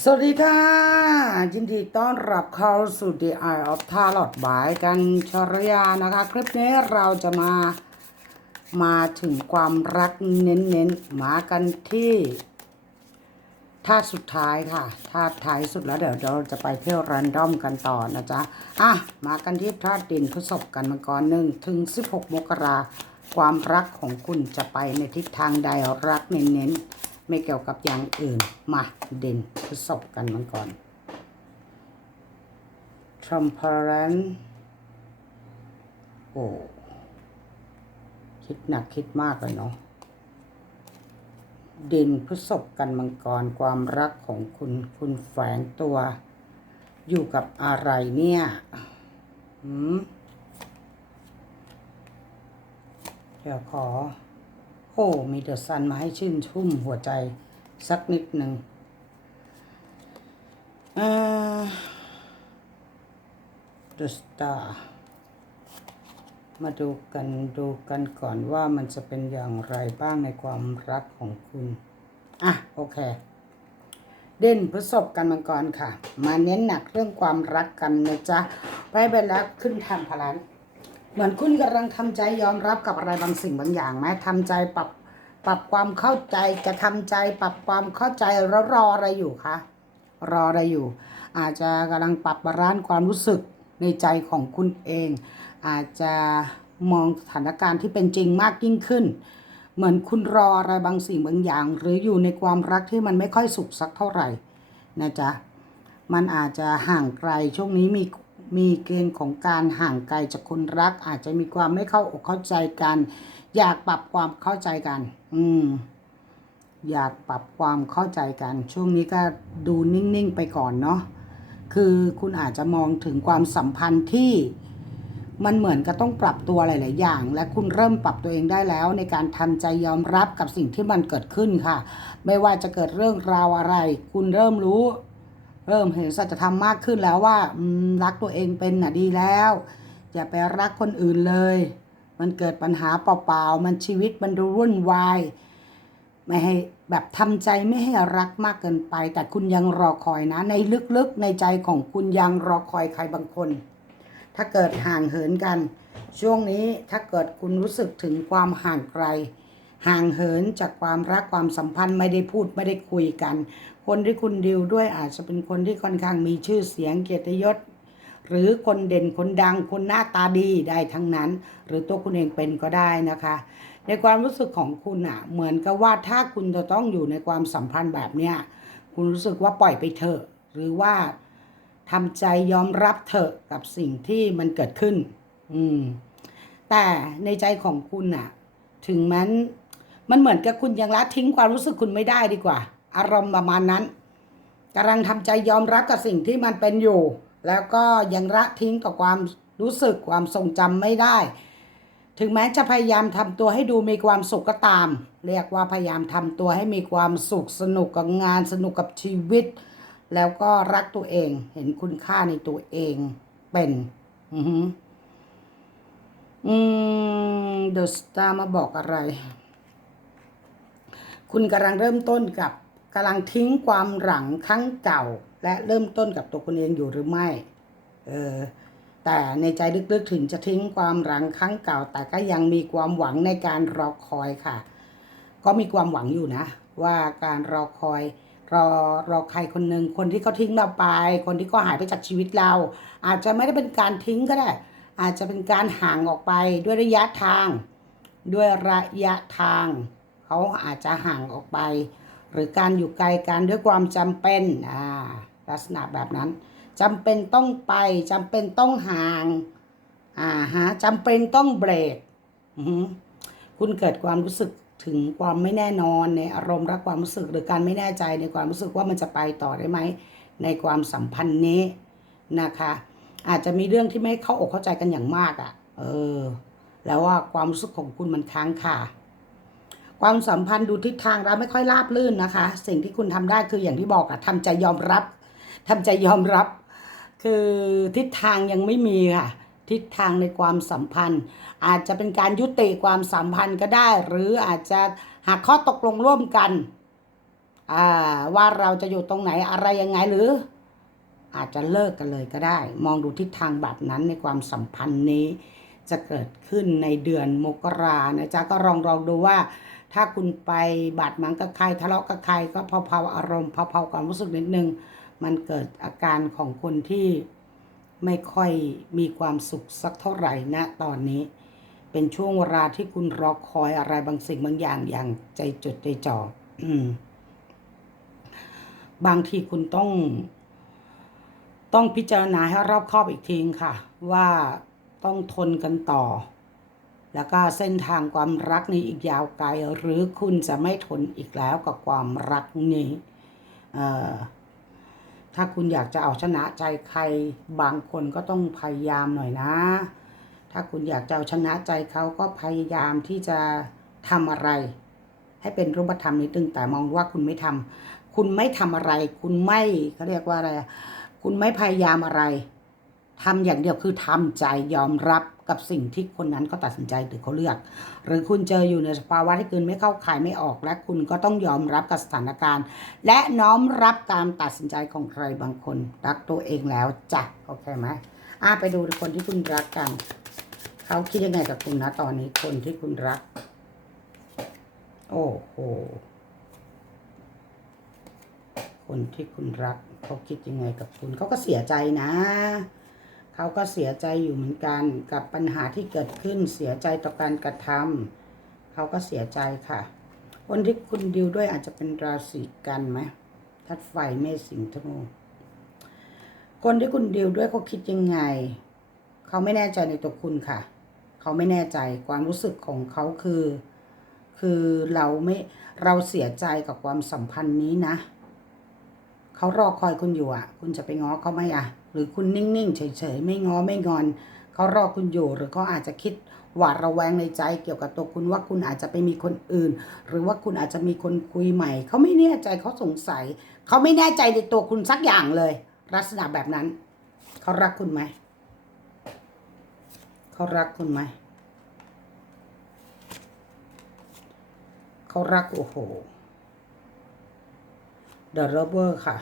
สวัสดีค่ะ ยินดีต้อนรับเข้าสู่ The Eye of Tarot บายกันชรยานะคะ คลิปนี้เราจะมามาถึงความรักเน้นๆ มากันที่ท่าตุสุดท้ายค่ะท่าตุท้ายสุดแล้วเดี๋ยวเราจะไปเที่ยวรันดอมกันต่อนะจ๊ะ อะ มากันที่ธาตุดินพฤษภกันมังกรหนึ่งถึง 16 มกราความรักของคุณจะไปในทิศทางใดรักเน้นๆ ไม่เกี่ยวกับอย่างอื่น มาเด่นพฤษภกันมังกร transparent โอ้คิดหนักคิดมากเลยเนาะเด่นพฤษภกันมังกรความรักของคุณคุณแฝงตัว อยู่กับอะไรเนี่ยหืมเดี๋ยวขอ โอ้มีเดอะซันมาให้ชื่นชุ่มหัวใจสักนิดหนึ่งเอ่อ The Star มาดูกันดูกันก่อนว่ามันจะเป็นอย่างไรบ้างในความรักของคุณ อะ โอเค เด่นพฤษภกันมังกรค่ะ มาเน้นหนักเรื่องความรักกันนะจ๊ะไปไปแล้วขึ้นทำพลัน เหมือนคุณกำลังทำใจยอมรับกับอะไรบางสิ่งบางอย่างไหมทำใจปรับปรับความเข้าใจจะทำใจปรับความเข้าใจแล้วรออะไรอยู่คะรออะไรอยู่ อาจจะกำลังปรับบาลานซ์ความรู้สึกในใจของคุณเอง อาจจะมองสถานการณ์ที่เป็นจริงมากยิ่งขึ้น เหมือนคุณรออะไรบางสิ่งบางอย่าง หรืออยู่ในความรักที่มันไม่ค่อยสุขสักเท่าไหร่นะจ๊ะมันอาจจะห่างไกลช่วงนี้มี มีเกณฑ์ของการห่างไกลจากคนรัก อาจจะมีความไม่เข้าอกเข้าใจกัน อยากปรับความเข้าใจกัน อืม อยากปรับความเข้าใจกัน ช่วงนี้ก็ดูนิ่งๆไปก่อนเนาะคือคุณอาจจะมองถึงความสัมพันธ์ที่มันเหมือนกับต้องปรับตัวหลาย ๆ อย่าง และคุณเริ่มปรับตัวเองได้แล้วในการทำใจยอมรับกับสิ่งที่มันเกิดขึ้นค่ะ ไม่ว่าจะเกิดเรื่องราวอะไร คุณเริ่มรู้ เริ่มเห็นสัจธรรมมากขึ้นแล้วว่ารักตัวเองเป็นน่ะดีแล้ว อย่าไปรักคนอื่นเลย มันเกิดปัญหาเปล่าๆมันชีวิตมันดูวุ่นวายไม่ให้แบบทำใจไม่ให้รักมากเกินไป แต่คุณยังรอคอยนะ ในลึกๆในใจของคุณยังรอคอยใครบางคน ถ้าเกิดห่างเหินกัน ช่วงนี้ถ้าเกิดคุณรู้สึกถึงความห่างไกลห่างเหินจากความรักความสัมพันธ์ไม่ได้พูดไม่ได้คุยกัน คนที่คุณดิวด้วยอาจจะเป็นคนที่ค่อนข้างมีชื่อเสียงเกียรติยศ หรือคนเด่นคนดังคนหน้าตาดีได้ทั้งนั้น หรือตัวคุณเองเป็นก็ได้นะคะ ในความรู้สึกของคุณอะเหมือนกับว่าถ้าคุณจะต้องอยู่ในความสัมพันธ์แบบเนี้ยคุณรู้สึกว่าปล่อยไปเถอะ หรือว่าทำใจยอมรับเถอะกับสิ่งที่มันเกิดขึ้น อืม แต่ในใจของคุณอะถึงม้นมันเหมือนกับคุณยังละทิ้งความรู้สึกคุณไม่ได้ดีกว่า อารมณ์ประมาณนั้นกำลังทำใจยอมรับกับสิ่งที่มันเป็นอยู่ แล้วก็ยังละทิ้งกับความรู้สึกความทรงจำไม่ได้ ถึงแม้จะพยายามทำตัวให้ดูมีความสุขก็ตาม เรียกว่าพยายามทำตัวให้มีความสุขสนุกกับงานสนุกกับชีวิต แล้วก็รักตัวเองเห็นคุณค่าในตัวเองเป็น อือหืออืมเดอะสตาร์มาบอกอะไร คุณกำลังเริ่มต้นกับ กำลังทิ้งความหลังครั้งเก่า และเริ่มต้นกับตัวคุณเองอยู่หรือไม่เออแต่ในใจลึกๆถึงจะทิ้งความหลังครั้งเก่า แต่ก็ยังมีความหวังในการรอคอยค่ะ ก็มีความหวังอยู่นะ ว่าการรอคอยรอรอใครคนหนึ่งคนที่เขาทิ้งเราไป คนที่เขาหายไปจากชีวิตเรา อาจจะไม่ได้เป็นการทิ้งก็ได้ อาจจะเป็นการห่างออกไปด้วยระยะทาง ด้วยระยะทาง เขาอาจจะห่างออกไป หรือการอยู่ไกลกันด้วยความจำเป็นอ่าลักษณะแบบนั้นจำเป็นต้องไปจำเป็นต้องห่างอ่าฮะจำเป็นต้องเบรกคุณเกิดความรู้สึกถึงความไม่แน่นอนในอารมณ์รักความรู้สึกหรือการไม่แน่ใจในความรู้สึกว่ามันจะไปต่อได้ไหมในความสัมพันธ์นี้นะคะ อาจจะมีเรื่องที่ไม่เข้าอกเข้าใจกันอย่างมากอะ่ะ เออ แล้วว่าความรู้สึกของคุณมันค้างคา ความสัมพันธ์ดูทิศทางแล้วไม่ค่อยราบรื่นนะคะ สิ่งที่คุณทำได้คืออย่างที่บอกอะทำใจยอมรับทำใจยอมรับ คือทิศทางยังไม่มีค่ะ ทิศทางในความสัมพันธ์ อาจจะเป็นการยุติความสัมพันธ์ก็ได้ หรืออาจจะหากข้อตกลงร่วมกันว่าเราจะอยู่ตรงไหนอะไรยังไงหรือ อาจจะเลิกกันเลยก็ได้ มองดูทิศทางแบบนั้นในความสัมพันธ์นี้ จะเกิดขึ้นในเดือนมกรานะจ๊ะก็ลองลองดูว่า ถ้าคุณไปบาดหมางกับใครทะเลาะกับใครก็เผาๆอารมณ์เผาๆความรู้สึกนิดนึง มันเกิดอาการของคนที่ไม่ค่อยมีความสุขสักเท่าไหร่นะตอนนี้ เป็นช่วงเวลาที่คุณรอคอยอะไรบางสิ่งบางอย่างอย่างใจจดใจจ่อบางทีคุณต้อง ต้องพิจารณาให้รอบคอบอีกทีค่ะ ว่าต้องทนกันต่อ แล้วก็เส้นทางความรักนี้อีกยาวไกล หรือคุณจะไม่ทนอีกแล้วกับความรักนี้ถ้าคุณอยากจะเอาชนะใจใครบางคนก็ต้องพยายามหน่อยนะ ถ้าคุณอยากจะเอาชนะใจเขาก็พยายามที่จะทำอะไร ให้เป็นรูปธรรมนิดนึงแต่มองว่าคุณไม่ทำคุณไม่ทำอะไร คุณไม่เขาเรียกว่าอะไร คุณไม่พยายามอะไรทำอย่างเดียวคือทำใจยอมรับ กับสิ่งที่คนนั้นก็ตัดสินใจหรือเขาเลือก หรือคุณเจออยู่ในสภาวะที่คุณไม่เข้าขายไม่ออก และคุณก็ต้องยอมรับกับสถานการณ์ และน้อมรับการตัดสินใจของใครบางคน รักตัวเองแล้วจ้ะโอเคไหมอะไปดูคนที่คุณรักกันเขาคิดยังไงกับคุณนะตอนนี้คนที่คุณรัก โอ้โหคนที่คุณรักเขาคิดยังไงกับคุณเขาก็เสียใจนะ เขาก็เสียใจอยู่เหมือนกันกับปัญหาที่เกิดขึ้นเสียใจต่อการกระทำเขาก็เสียใจค่ะ คนที่คุณดิวด้วยอาจจะเป็นราศีกันไหมทัดไฟเมษสิงห์ธนูคนที่คุณดิวด้วยเขาคิดยังไง เขาไม่แน่ใจในตัวคุณค่ะ เขาไม่แน่ใจความรู้สึกของเขาคือ คือเราไม่เราเสียใจกับความสัมพันธ์นี้นะ เขารอคอยคุณอยู่อะ คุณจะไปง้อเขาไหมอะ หรือคุณนิ่งๆ เฉยๆ ไม่ง้อไม่งอนเขารอคุณอยู่หรือเขาอาจจะคิดหวาดระแวงในใจเกี่ยวกับตัวคุณว่าคุณอาจจะไปมีคนอื่น หรือว่าคุณอาจจะมีคนคุยใหม่ เขาไม่แน่ใจเขาสงสัย เขาไม่แน่ใจในตัวคุณสักอย่างเลย ลักษณะแบบนั้น เขารักคุณไหมเขารักคุณไหมเขารักโอ้โห The Lover ค่ะ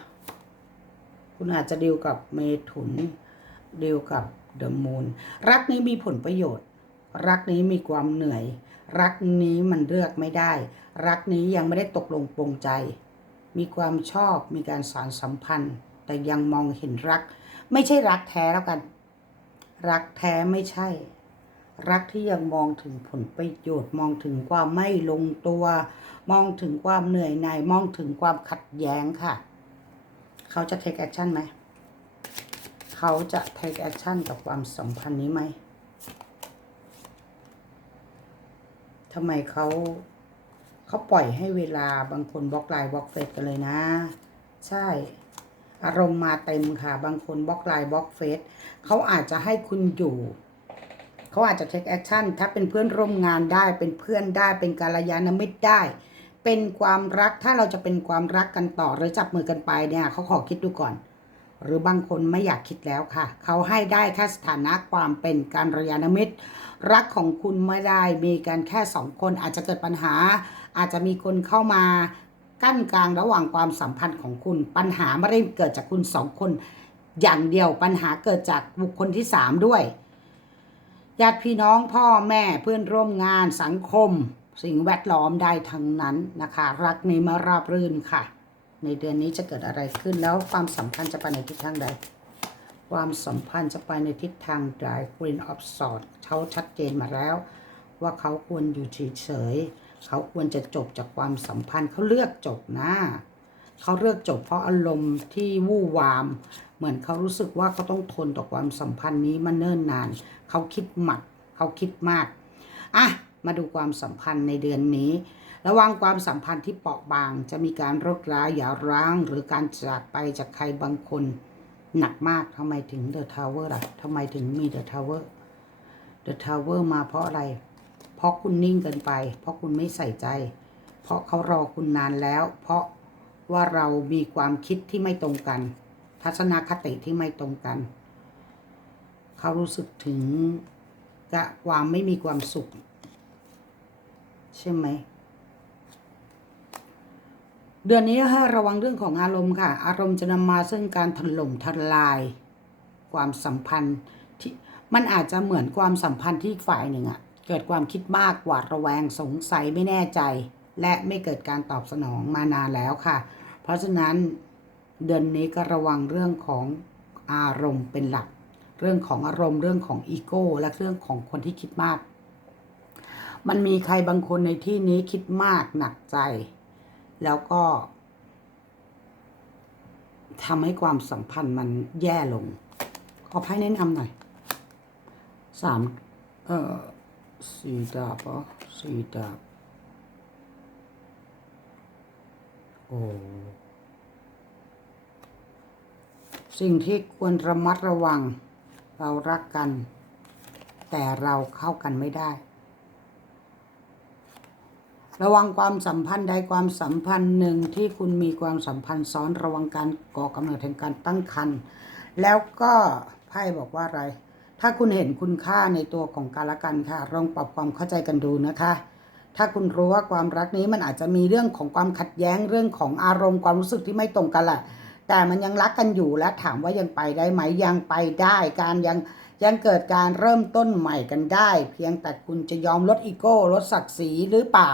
คุณอาจจะดีลกับเมถุนดีลกับเดอะมูนรักนี้มีผลประโยชน์ รักนี้มีความเหนื่อย รักนี้มันเลือกไม่ได้ รักนี้ยังไม่ได้ตกลงปรงใจ มีความชอบมีการสารสัมพันธ์ แต่ยังมองเห็นรัก ไม่ใช่รักแท้แล้วกัน รักแท้ไม่ใช่ รักที่ยังมองถึงผลประโยชน์ มองถึงความไม่ลงตัว มองถึงความเหนื่อยหน่ายมองถึงความขัดแย้งค่ะ เขาจะ take action ไหม เขาจะ take action กับความสัมพันธ์นี้ไหมทำไมเขาเขาปล่อยให้เวลาบางคนบล็อกไลน์บล็อกเฟซกันเลยนะ ใช่ อารมณ์มาเต็มค่ะ บางคนบล็อกไลน์บล็อกเฟซเขาอาจจะให้คุณอยู่เขาอาจจะ take action ถ้าเป็นเพื่อนร่วมงานได้เป็นเพื่อนได้เป็นกาลยานมิตรได้ เป็นความรักถ้าเราจะเป็นความรักกันต่อหรือจับมือกันไปเนี่ยเขาขอคิดดูก่อน หรือบางคนไม่อยากคิดแล้วค่ะ เขาให้ได้แค่สถานะความเป็นการระยานมิตร รักของคุณไม่ได้มีกันแค่สองคนอาจจะเกิดปัญหา อาจจะมีคนเข้ามากั้นกลางระหว่างความสัมพันธ์ของคุณ ปัญหาไม่ได้เกิดจากคุณสองคน อย่างเดียวปัญหาเกิดจากบุคคลที่สามด้วยญาติพี่น้องพ่อแม่เพื่อนร่วมงานสังคม สิ่งแวดล้อมได้ทั้งนั้นนะคะ รักนี้มาราบรื่นค่ะ ในเดือนนี้จะเกิดอะไรขึ้นแล้วความสัมพันธ์จะไปในทิศทางใด ความสัมพันธ์จะไปในทิศทางใด Queen of Swords เขาชัดเจนมาแล้ว ว่าเขาควรอยู่เฉยๆเขาควรจะจบจากความสัมพันธ์เขาเลือกจบนะเขาเลือกจบเพราะอารมณ์ที่วู่วาม เหมือนเขารู้สึกว่าเขาต้องทนต่อความสัมพันธ์นี้มาเนิ่นนาน เขาคิดหมัก เขาคิดมาก อะ มาดูความสัมพันธ์ในเดือนนี้ ระหวังความสัมพันธ์ที่เปราะบาง จะมีการรกร้าวหย่าร้าง หรือการจากไปจากใครบางคน หนักมากทำไมถึงเดอะทาวเวอร์ล่ะทำไมถึงมีเดอะทาวเวอร์เดอะทาวเวอร์มาเพราะอะไร เพราะคุณนิ่งเกินไป เพราะคุณไม่ใส่ใจ เพราะเขารอคุณนานแล้ว เพราะว่าเรามีความคิดที่ไม่ตรงกัน ทัศนคติที่ไม่ตรงกัน เขารู้สึกถึงกะความไม่มีความสุข ใช่ไหม เดือนนี้ให้ระวังเรื่องของอารมณ์ค่ะ อารมณ์จะนำมาซึ่งการถล่มทลาย ความสัมพันธ์ที่มันอาจจะเหมือนความสัมพันธ์ที่ฝ่ายหนึ่งอะเกิดความคิดมากหวาดระแวงสงสัยไม่แน่ใจ และไม่เกิดการตอบสนองมานานแล้วค่ะ เพราะฉะนั้นเดือนนี้ก็ระวังเรื่องของอารมณ์เป็นหลัก เรื่องของอารมณ์เรื่องของอีโก้และเรื่องของคนที่คิดมาก มันมีใครบางคนในที่นี้คิดมากหนักใจ แล้วก็ทำให้ความสัมพันธ์มันแย่ลง ขอไพ่แนะนำหน่อยสามเอ่อสี่ดาบเหรอสี่ดาบโอ้สิ่งที่ควรระมัดระวัง เรารักกัน แต่เราเข้ากันไม่ได้ ระวังความสัมพันธ์ใดความสัมพันธ์หนึ่งที่คุณมีความสัมพันธ์ซ้อนระวังการก่อกำเนิดแห่งการตั้งครรภ์แล้วก็ไพ่บอกว่าอะไร ถ้าคุณเห็นคุณค่าในตัวของกันและกันค่ะลองปรับความเข้าใจกันดูนะคะ ถ้าคุณรู้ว่าความรักนี้มันอาจจะมีเรื่องของความขัดแย้งเรื่องของอารมณ์ความรู้สึกที่ไม่ตรงกันแหละแต่มันยังรักกันอยู่และถามว่ายังไปได้ไหมยังไปได้การยังยังเกิดการเริ่มต้นใหม่กันได้ เพียงแต่คุณจะยอมลดอีโก้ลดศักดิ์ศรีหรือเปล่า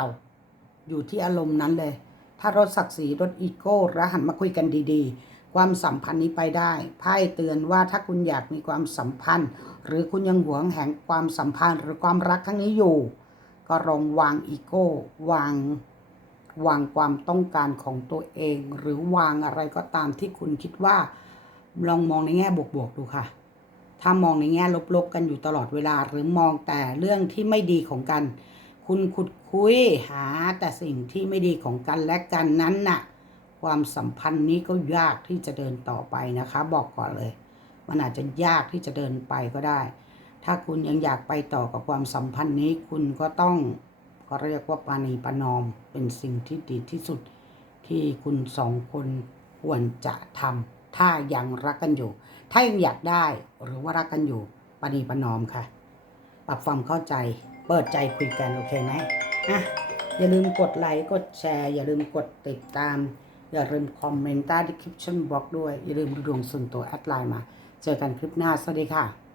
อยู่ที่อารมณ์นั้นเลย ถ้าลดศักดิ์ศรีลดอีโก้และหันมาคุยกันดีๆ ความสัมพันธ์นี้ไปได้ไพ่เตือนว่าถ้าคุณอยากมีความสัมพันธ์ หรือคุณยังหวงแหงความสัมพันธ์ หรือความรักครั้งนี้อยู่ ก็ลองวางอีโก้ วางวางความต้องการของตัวเอง หรือวางอะไรก็ตามที่คุณคิดว่า ลองมองในแง่บวกๆดูค่ะ ถ้ามองในแง่ลบๆกันอยู่ตลอดเวลา หรือมองแต่เรื่องที่ไม่ดีของกัน คุณขุดคุยหาแต่สิ่งที่ไม่ดีของกันและกันนั้นน่ะ ความสัมพันธ์นี้ก็ยากที่จะเดินต่อไปนะคะ บอกก่อนเลย มันอาจจะยากที่จะเดินไปก็ได้ ถ้าคุณยังอยากไปต่อกับความสัมพันธ์นี้ คุณก็ต้องก็เรียกว่าปานีปนอมเป็นสิ่งที่ดีที่สุดที่คุณสองคนควรจะทำถ้ายังรักกันอยู่ ถ้ายังอยากได้หรือว่ารักกันอยู่ปานีปนอมค่ะ ปรับความเข้าใจ เปิดใจคุยกันโอเคไหมอะอย่าลืมกดไลค์กดแชร์ อย่าลืมกดติดตาม อย่าลืมคอมเมนต์ใต้ดีคริปชั่นบล็อกด้วย อย่าลืมดูดวงส่วนตัวแอดไลน์มา เจอกันคลิปหน้า สวัสดีค่ะ